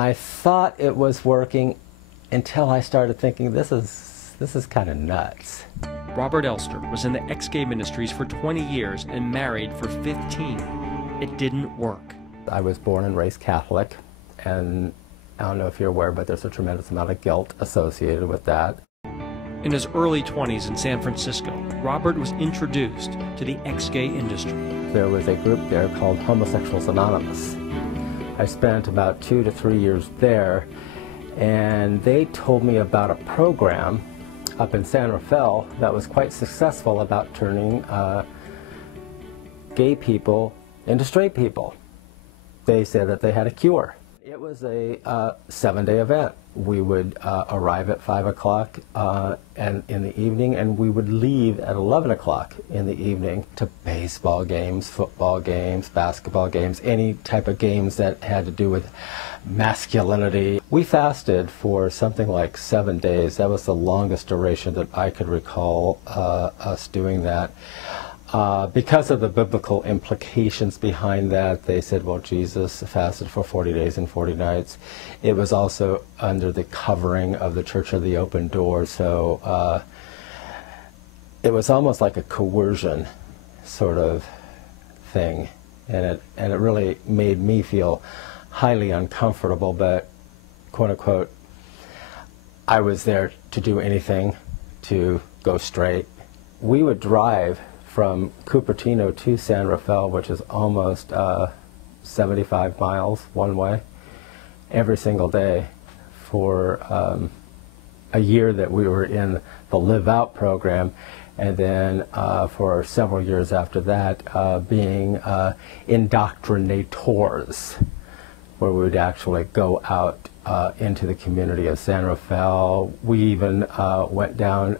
I thought it was working until I started thinking, this is kind of nuts. Robert Elster was in the ExGay Ministries for 20 years and married for 15. It didn't work. I was born and raised Catholic, and I don't know if you're aware, but there's a tremendous amount of guilt associated with that. In his early 20s in San Francisco, Robert was introduced to the ExGay Industry. There was a group there called Homosexuals Anonymous. I spent about 2 to 3 years there, and they told me about a program up in San Rafael that was quite successful about turning gay people into straight people. They said that they had a cure. It was a 7-day event. We would arrive at 5 o'clock and in the evening, and we would leave at 11 o'clock in the evening to baseball games, football games, basketball games, any type of games that had to do with masculinity. We fasted for something like 7 days. That was the longest duration that I could recall us doing that. Because of the biblical implications behind that, they said, well, Jesus fasted for 40 days and 40 nights. It was also under the covering of the Church of the Open Door, so it was almost like a coercion sort of thing, and it really made me feel highly uncomfortable, but quote-unquote, I was there to do anything to go straight. We would drive from Cupertino to San Rafael, which is almost 75 miles one way, every single day for a year that we were in the Live Out program, and then for several years after that being indoctrinators, where we would actually go out into the community of San Rafael. We even went down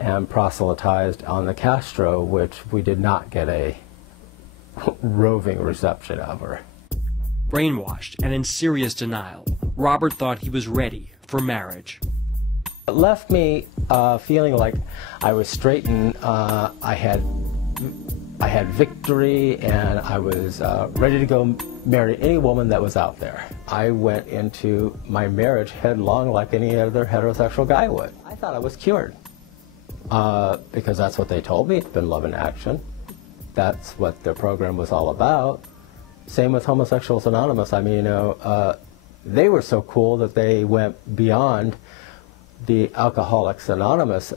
and proselytized on the Castro, which we did not get a roving reception of her. Brainwashed and in serious denial, Robert thought he was ready for marriage. It left me feeling like I was straight and I had victory, and I was ready to go marry any woman that was out there. I went into my marriage headlong like any other heterosexual guy would. I thought I was cured. Because that's what they told me. It's been Love in Action. That's what their program was all about. Same with Homosexuals Anonymous. I mean, you know, they were so cool that they went beyond the Alcoholics Anonymous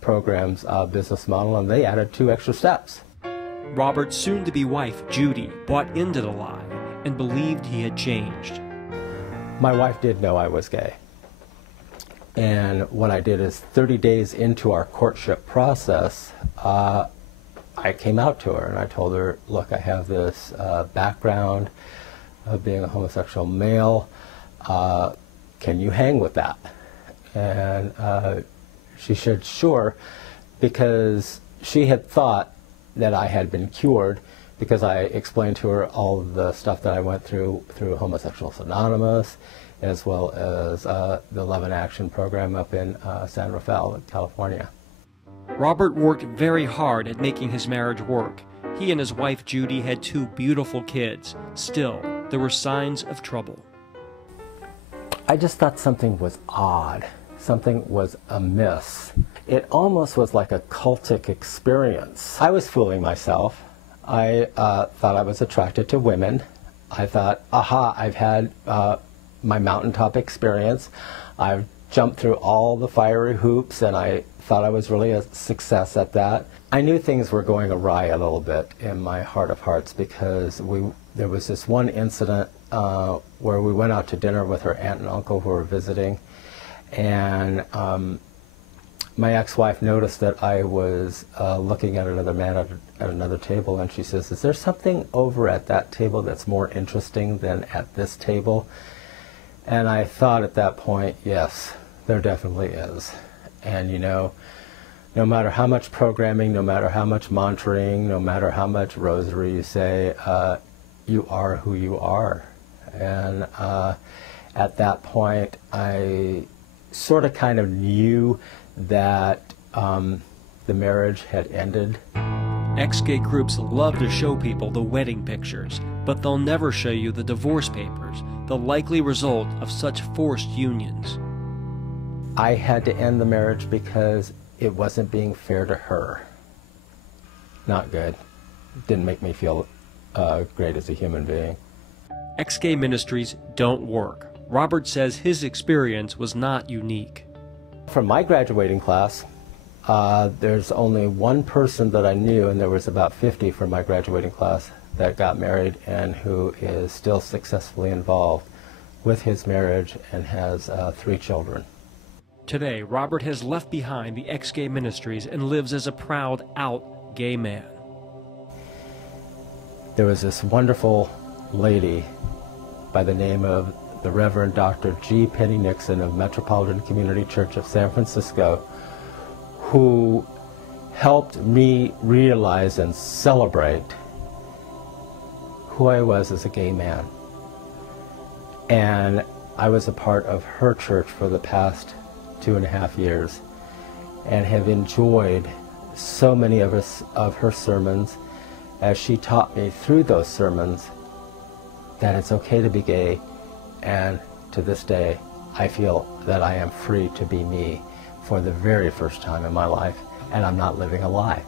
program's business model, and they added 2 extra steps. Robert's soon-to-be wife, Judy, bought into the lie and believed he had changed. My wife did know I was gay. And what I did is 30 days into our courtship process, I came out to her and I told her, look, I have this background of being a homosexual male. Can you hang with that? And she said, sure, because she had thought that I had been cured because I explained to her all of the stuff that I went through Homosexuals Anonymous, as well as the Love in Action program up in San Rafael, California. Robert worked very hard at making his marriage work. He and his wife Judy had 2 beautiful kids. Still, there were signs of trouble. I just thought something was odd. Something was amiss. It almost was like a cultic experience. I was fooling myself. I thought I was attracted to women. I thought, aha, I've had my mountaintop experience. I've jumped through all the fiery hoops, and I thought I was really a success at that. I knew things were going awry a little bit in my heart of hearts, because there was this one incident where we went out to dinner with her aunt and uncle who were visiting, and my ex-wife noticed that I was looking at another man at another table, and she says, is there something over at that table that's more interesting than at this table? And I thought at that point, yes, there definitely is. And you know, no matter how much programming, no matter how much mantraing, no matter how much rosary you say, you are who you are. And at that point, I sort of kind of knew that the marriage had ended. Ex-gay groups love to show people the wedding pictures, but they'll never show you the divorce papers, the likely result of such forced unions. I had to end the marriage because it wasn't being fair to her. Not good. Didn't make me feel great as a human being. ExGay Ministries don't work. Robert says his experience was not unique. From my graduating class, there's only one person that I knew, and there was about 50 from my graduating class that got married and who is still successfully involved with his marriage and has 3 children. Today, Robert has left behind the ExGay Ministries and lives as a proud out gay man. There was this wonderful lady by the name of the Reverend Dr. G. Penny Nixon of Metropolitan Community Church of San Francisco, who helped me realize and celebrate who I was as a gay man. And I was a part of her church for the past 2.5 years and have enjoyed so many of her sermons as she taught me through those sermons that it's okay to be gay, and to this day I feel that I am free to be me for the very first time in my life, and I'm not living a lie.